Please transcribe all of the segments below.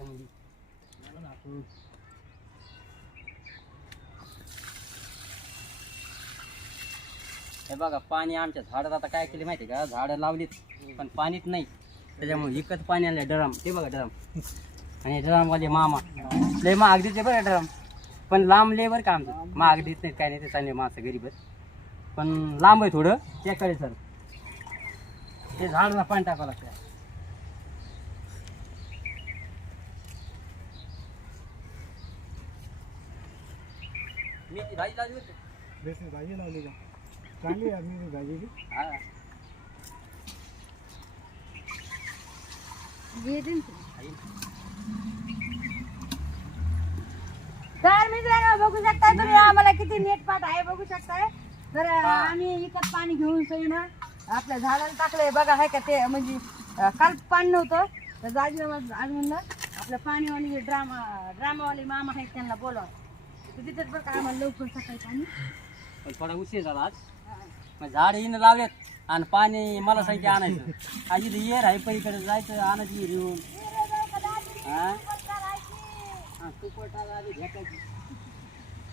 त्याच्यामध्ये हे बघा पाणी आमच्या झाडात आता काय केले माहिती का? झाडं लावलीत पण पाणीच नाही. त्याच्यामुळे विकत पाणी आलं ड्रम. ते बघा ड्रम. आणि ड्रमवाले मामा. लय महाग देते बरं ड्रम. पण लांब लय बरं का आमचं? महाग देत काय नाही ते चांगले माणसं गरीबच पण लांब आहे थोडं. त्याकडे सर ते झाडाला पाणी टाकावं लागतं मी ती भाजी लावली होती. बेसन भाजी लावली का? चांगली आहे मी भाजी बी. हा. तर मित्रांनो बघू शकताय तुम्ही आम्हाला किती नेटपाट आहे बघू शकताय. तर आम्ही विकत पाणी घेऊन सई ना आपल्या झाडाला टाकलंय. बघा आहे का ते म्हणजे अं, काल पाणी नव्हतं. तर जाजी आज म्हणलं आपलं पाणीवाली ड्रामा ड्रामावाले मामा आहेत त्यांना बोलवा. बघा आम्हाला लवकर सकाळी पाणी. पण थोडा उशीर झाला आज. मग झाड हिनं लावलेत आणि पाणी मला सांगितले आणायचं. आज इथं येर आहे पलीकडे जायचं आणायची येऊन. हा? हा, सुपर टार आली भेटायची.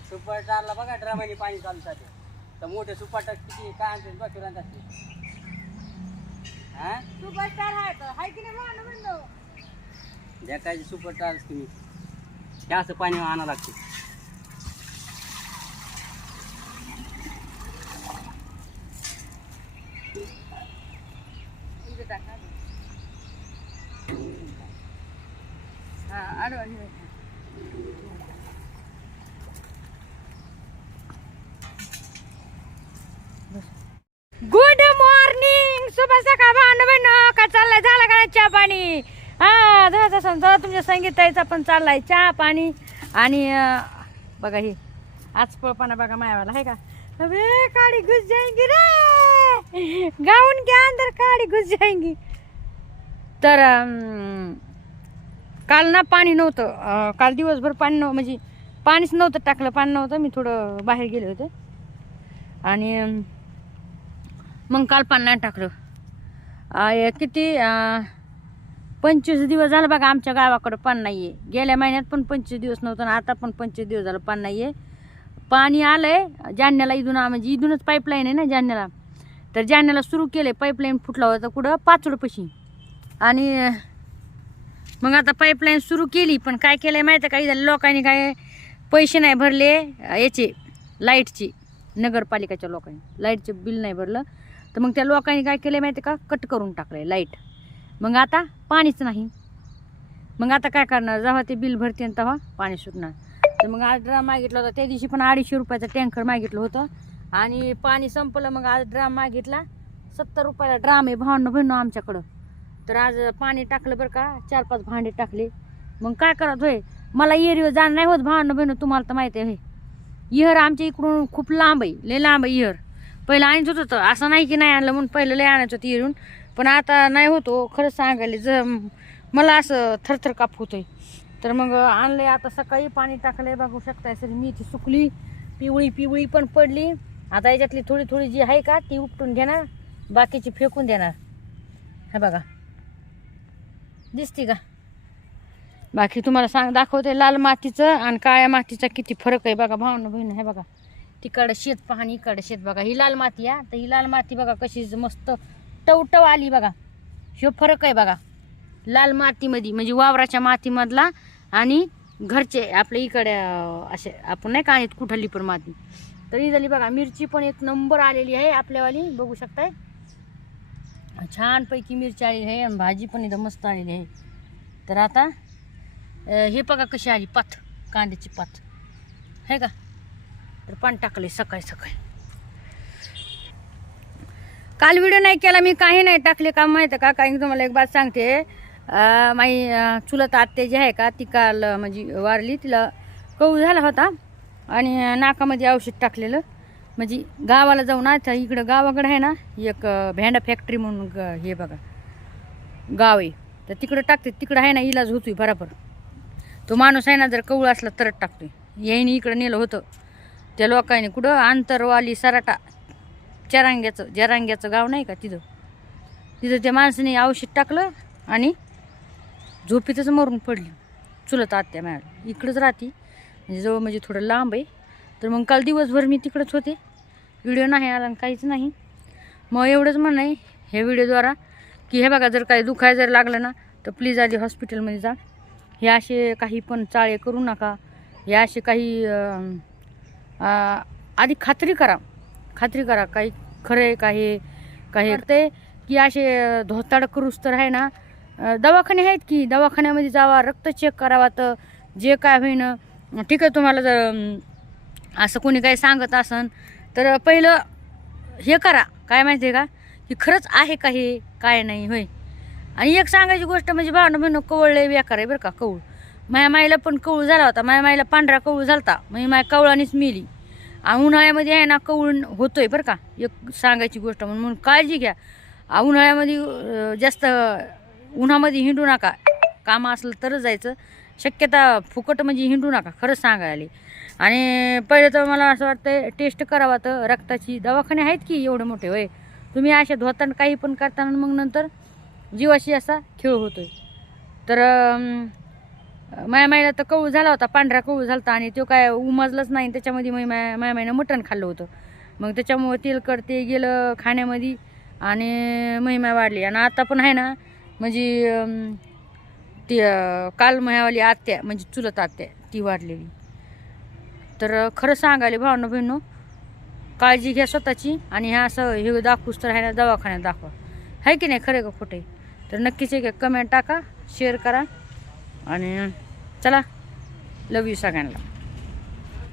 सुपर टारला बघा ड्रामाने पाणी चालू साठी तर मोठे सुपर टार किती काय आणते डॉक्टर असते हा? सुपरस्टार तर हाय की नाही भेटायची तुम्ही जास्त पाणी आणावं लागते इथे टाका. हा आडवा हे. गुड मॉर्निंग शुभ सकाळ भावना का चाललाय? झाला का चहा पाणी? हा जरा समजा तुमच्या संगीताईचा पण चाललाय चहा पाणी. आणि बघा ही आज पळपाना बघा मायावाला आहे का? अबे काडी घुस जाएंगी रे! गाऊन के अंदर काडी घुस जाएंगी तर काल ना पाणी नव्हतं. काल दिवसभर पाणी नव्हतं म्हणजे पाणीच नव्हतं टाकलं पाणी नव्हतं. मी थोडं बाहेर गेले होते. आणि मग काल पाणी नाही टाकलं. किती पंचवीस दिवस झालं बघा आमच्या गावाकडं पाणी नाही आहे गेल्या महिन्यात पण पंचवीस दिवस नव्हतं आणि आता पण पंचवीस दिवस झालं पाणी नाही आहे पाणी आलं आहे जालन्याला इथून म्हणजे इथूनच पाईपलाईन आहे ना जालन्याला तर जालन्याला सुरू केले पाईपलाईन फुटला होता कुठं? पाचोडपशी. आणि मग आता पाईपलाईन सुरू केली पण काय केलं माहिती आहे काही झालं लोकांनी काय पैसे नाही भरले याचे लाईटचे नगरपालिकाच्या लोकांनी. लाईटचे बिल नाही भरलं. तर मग त्या लोकांनी काय केलं माहिती आहे का? कट करून टाकलंय लाइट. मग आता पाणीच नाही. मग आता काय करणार? जेव्हा ते बिल भरते तेव्हा पाणी सुटणार. तर मग आज ड्राम मागितला होता. त्या दिवशी पण अडीचशे रुपयाचा टँकर मागितलं होतं. आणि पाणी संपलं मग आज ड्राम मागितला. सत्तर रुपयाला ड्राम आहे भावनं बहिणं आमच्याकडं. तर आज पाणी टाकलं बरं का चार पाच भांडे टाकले. मग काय करत होय मला एरिओ जाणं नाही होत भावनं बहिणं तुम्हाला तर माहिती आहे इहर आमच्या इकडून खूप लांब आहे लय लांब आहे इहर पहिलं आणत होतं असं नाही की नाही आणलं म्हणून पहिलं लय आणायचं होतं इरून पण आता नाही होतो हो, खरंच सांगायला ज मला असं थरथर काप होतोय. तर मग आणलं आता सकाळी पाणी टाकलंय बघू शकताय सर मी ती सुकली पिवळी पिवळी पण पडली. आता याच्यातली थोडी थोडी जी आहे का ती उपटून घेणार बाकीची फेकून देणार. हे बघा. दिसते का? बाकी तुम्हाला सांग दाखवते लाल मातीचं आणि काळ्या मातीचा किती फरक आहे बघा भावना बहीण आहे बघा. तिकडं शेत पहा आणि इकडं शेत बघा. ही लाल माती आहे तर ही लाल माती बघा कशी मस्त टवटव आली बघा. ह्यो फरक आहे बघा. लाल मातीमध्ये म्हणजे वावराच्या मातीमधला आणि घरचे आपल्या इकडे असे आपण नाही का आहेत कुठली पण माती. तरी झाली बघा मिरची पण एक नंबर आलेली आहे आपल्यावाली बघू शकताय? छानपैकी मिरची आलेली आहे आणि भाजी पण एकदम मस्त आलेली आहे. तर आता हे बघा कशी आली पात कांद्याची पात. आहे का? तर पाणी टाकले सकाळी सकाळी. काल व्हिडिओ नाही केला मी काही नाही टाकले. का माहीत आहे का? काही तुम्हाला एक बात सांगते. माई चुलत आत्ते जी आहे का ती काल म्हणजे वारली. तिला कऊ झाला होता आणि नाकामध्ये औषध टाकलेलं. म्हणजे गावाला जाऊन आता इकडं गावाकडं आहे ना एक भेंडा फॅक्टरी म्हणून ग- हे बघा. गाव आहे. तर तिकडं टाकते तिकडं आहे ना इलाज होतोय बराबर तो माणूस आहे ना जर कवळ असला तरच टाकतोय. याईने इकडं नेलं होतं. त्या लोकांनी कुठं आंतरवाली सराटा चरांग्याचं जरांग्याचं गाव नाही का तिथं? तिथं त्या माणसाने औषध टाकलं आणि झोपेतच मरून पडली. चुलत आत्या मॅडम इकडंच राहते. म्हणजे जवळ म्हणजे थोडं लांब आहे. तर मग काल दिवसभर मी तिकडंच होते. व्हिडिओ नाही आला आणि काहीच नाही. मग एवढंच म्हणणं आहे ह्या व्हिडिओद्वारा की हे बघा जर काही दुखाय जर लागलं ना तर प्लीज आधी हॉस्पिटलमध्ये जा. हे असे काही पण चाळे करू नका. हे असे काही आधी खात्री करा. खात्री करा काही खरं आहे का हे काही ते की असे धोताड करूस तर आहे ना दवाखाने आहेत की दवाखान्यामध्ये जावा रक्त चेक करावा तर जे काय होईन ठीक आहे तुम्हाला जर असं कोणी काही सांगत असन तर पहिलं हे करा. काय माहिती आहे का? की खरंच आहे का हे? काय नाही? होय. आणि एक सांगायची गोष्ट म्हणजे भावना म्हणून कवळले लय आहे बरं का? कवळ. माझ्या माईला पण कवळ झाला होता. माझ्या माईला पांढरा कवळ झालता. म्हणजे माझ्या कवळानेच मेली. आणि उन्हाळ्यामध्ये आहे ना कवळ होतोय बरं का? एक सांगायची गोष्ट म्हणून. म्हणून काळजी घ्या. उन्हाळ्यामध्ये जास्त उन्हामध्ये हिंडू नका. कामं असलं तरच जायचं. शक्यता फुकट म्हणजे हिंडू नका खरंच सांगायला. आणि पहिलं तर मला असं वाटतं टेस्ट करावा तर रक्ताची दवाखाने आहेत की एवढे मोठे? होय. तुम्ही अशा धोताना काही पण करताना मग नंतर जीवाशी असा खेळ होतोय. तर माया माईला तर कऊ झाला होता पांढरा कऊ झाला होता आणि तो काय उमजलाच नाही. त्याच्यामध्ये मी माया माया माईनं मटण खाल्लं होतं. मग त्याच्यामुळं तेलकट ते गेलं खाण्यामध्ये आणि महिमा वाढली. आणि आता पण आहे ना म्हणजे ती काल महिवाली आत्या म्हणजे चुलत आत्या ती वाढलेली तर खरं सांगायला भावना बहिणो काळजी घ्या स्वतःची आणि ह्या असं हे दाखवूस तर ह्या ना दवाखान्यात दाखवा. आहे की नाही? खरे का खोटे तर नक्कीच एक कमेंट टाका शेअर करा आणि चला लव यू सगळ्यांना.